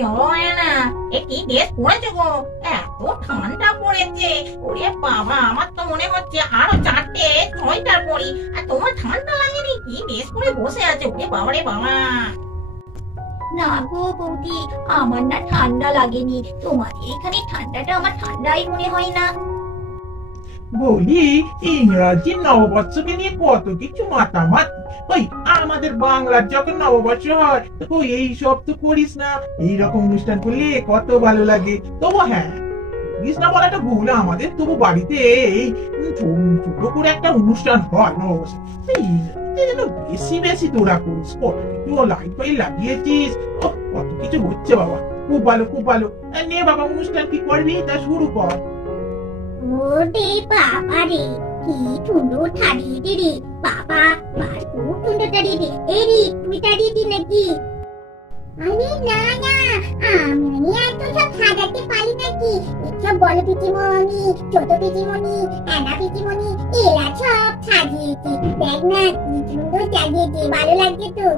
না, এ কি ড্রেস পরেছো গো? এত ঠান্ডা পড়েছে। ওরে বাবা, আমার তো মনে হচ্ছে আরো 4টে সোয়েটার পরি। আর তোমার ঠান্ডা লাগেনি? কি ড্রেস পরে বসে আছে? ওরে বাবা রে বাবা। না গো বৌদি, আমার না ঠান্ডা লাগেনি। তোমাদের এখানে ঠান্ডাটা আমার ঠান্ডাই মনে হয় না। বলি, ইংরাজি নববর্ষকে নিয়ে কত কিছু মাতামাতি। ওই আমাদের বাংলার যখন নববর্ষ হয় তখন এই সব তো করিস না। এইরকম অনুষ্ঠান করলে কত ভালো লাগে। তবু হ্যাঁ, করিস না বলাটা ভুল। আমাদের তবু বাড়িতে এই ছোট করে একটা অনুষ্ঠান হয় নববর্ষে। যেন বেশি বেশি তোরা করিস, কত কিছু লাইট ফাইট লাগিয়েছিস, কত কিছু হচ্ছে বাবা। খুব ভালো, খুব ভালো। নে বাবা, অনুষ্ঠান কি করবি তা শুরু কর। ওরে বাবা রে, কি সুন্দর ঠাড়িয়ে রে বাবা, খুব সুন্দর ঠাড়িয়ে রে। এরি তুই ঠাড়িয়ে নাকি? আরে না না, আমি এত সব সাজাতে পারি নাকি? এসব বড় পিচিমণি, ছোট পিচিমণি, এনা পিচিমণি, এরা সব সাজিয়েছি। দেখ না কি সুন্দর সাজিয়েছি, ভালো লাগছে তো?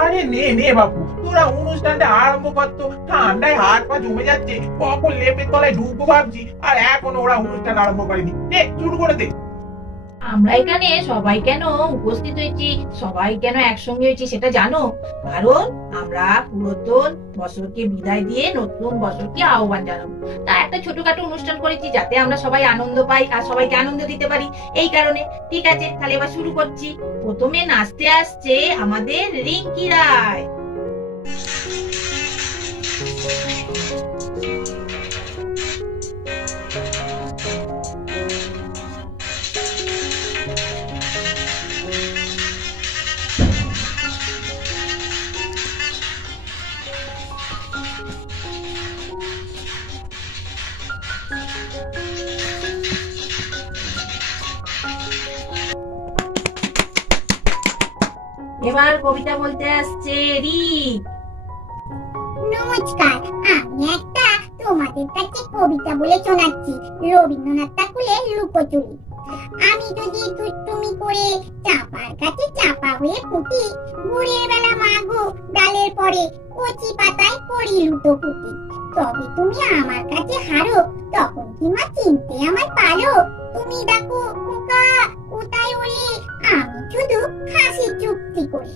আরে নে নে বাবু, তোরা অনুষ্ঠানটা আরম্ভ করতো। ঠান্ডায় হাত পা জমে যাচ্ছে, কখন লেপের তলায় ঢুকবো ভাবছি, আর এখনো ওরা অনুষ্ঠান আরম্ভ করেনি। নে শুরু করে দে। আমরা এখানে সবাই কেন উপস্থিত হয়েছি, সবাই কেন একসঙ্গে হয়েছি সেটা জানো? কারণ আমরা পুরাতন বছরকে বিদায় দিয়ে নতুন বছরকে আহ্বান জানাবো। তাই একটা ছোটখাটো অনুষ্ঠান করেছি, যাতে আমরা সবাই আনন্দ পাই আর সবাইকে আনন্দ দিতে পারি, এই কারণে। ঠিক আছে, তাহলে এবার শুরু করছি। প্রথমে নাচতে আসছে আমাদের রিঙ্কি রায়। এবার কবিতা বলতে আসছে রিক। নমস্কার, আমি একটা তোমাদের কাছে কবিতা বলে শোনাচ্ছি। রবীন্দ্রনাথ ঠাকুরের লুকোচুরি। আমি যদি দুষ্টুমি করে চাপার কাছে চাপা হয়ে ফুটি, ভোরের বেলা মাগো ডালের পরে কচি পাতায় করি লুটোপুটি। তবে তুমি আমার কাছে হারো, তখন কি মা চিনতে আমায় পারো? তুমি ডাকো খোকা কোথায় ওরে, আমি শুধু হাসি চুক্তি করি।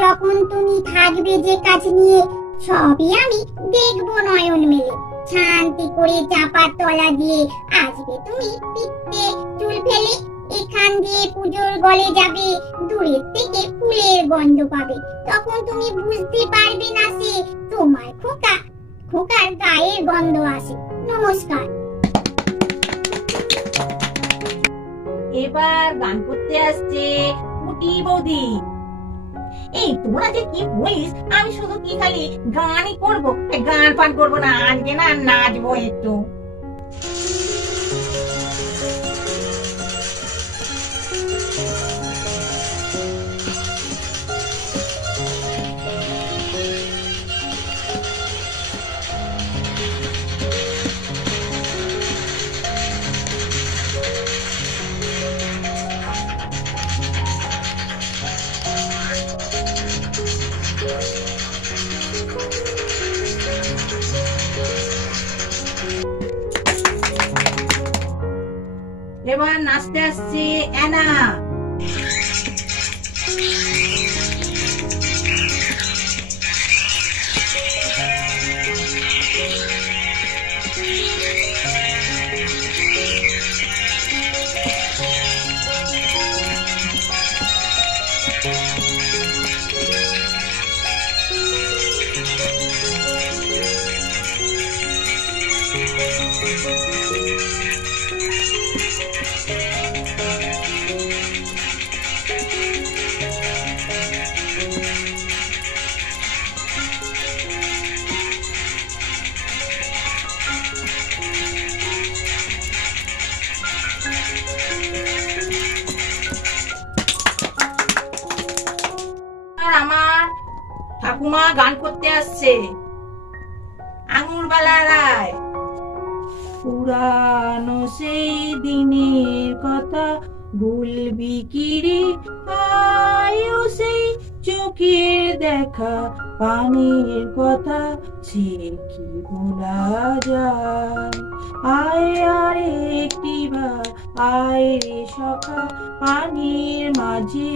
যখন তুমি থাকবে যে কাজ নিয়ে, সবই আমি দেখবো নয়ন মেলে। শান্তি করে চাপার তলা দিয়ে আসবে তুমি পিঠে চুল ফেলে। এখান দিয়ে পুজোর গলে যাবে, দূরের থেকে ফুলের গন্ধ পাবে। তখন তুমি বুঝতে পারবে না সে তোমার খোকার গায়ের গন্ধ আসে। নমস্কার। এবার গান করতে আসছে পুটি বৌদি। এই তোরা যে কি বলিস, আমি শুধু কি খালি গানই করবো, গান পান করবো না? আজকে না নাচবো একটু। এবার নাচতে আসছে অ্যানা। আর আমার ঠাকুমা গান করতে আসছে, আঙুরবালা রায়। পুরানো সেই দিনের কথা ভুলবি কি রে, আয়ো সেই চোখের দেখা পানির কথা সে কি ভোলা যায়। আয় আর একটিবার আয় রে সখা পানির মাঝে।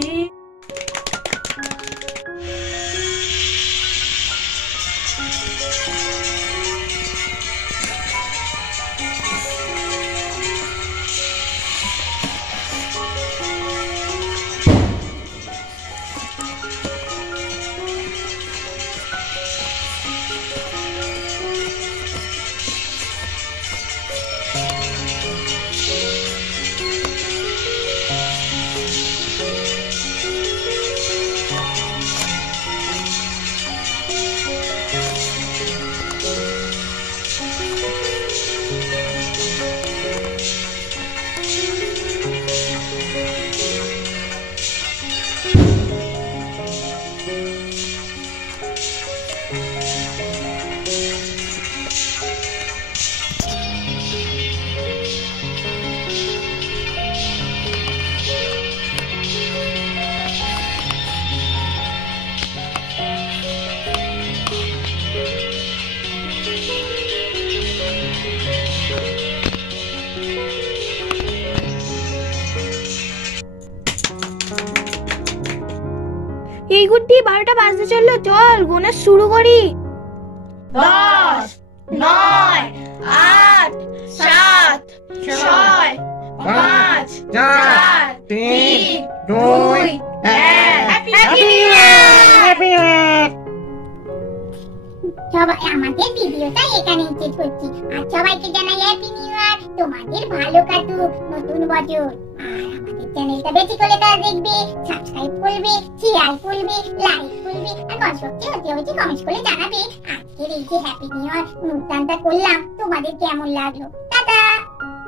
এই গুড্ডি 12টা বাজতে চললো, চল গোনা শুরু করি। 10, 9, 8, 7, 6, 5, 4, 3, 2, 1। Happy new year! সবাই আমাদের ভিডিওটা এখানেই শেষ করছি। আর সবাইকে জানাই হ্যাপি নিউ ইয়ার। তোমাদের ভালো কাটুক নতুন বছর। আর আমাদের চ্যানেলটা বেশি করে তারা দেখবে, সাবস্ক্রাইব করবে, শেয়ার করবে, লাইক করবে, আর দর্শককে হতে হতে কমেন্ট করে জানাবে আজকের এই যে হ্যাপি নিউ ইয়ার অনুষ্ঠানটা করলাম তোমাদের কেমন লাগলো।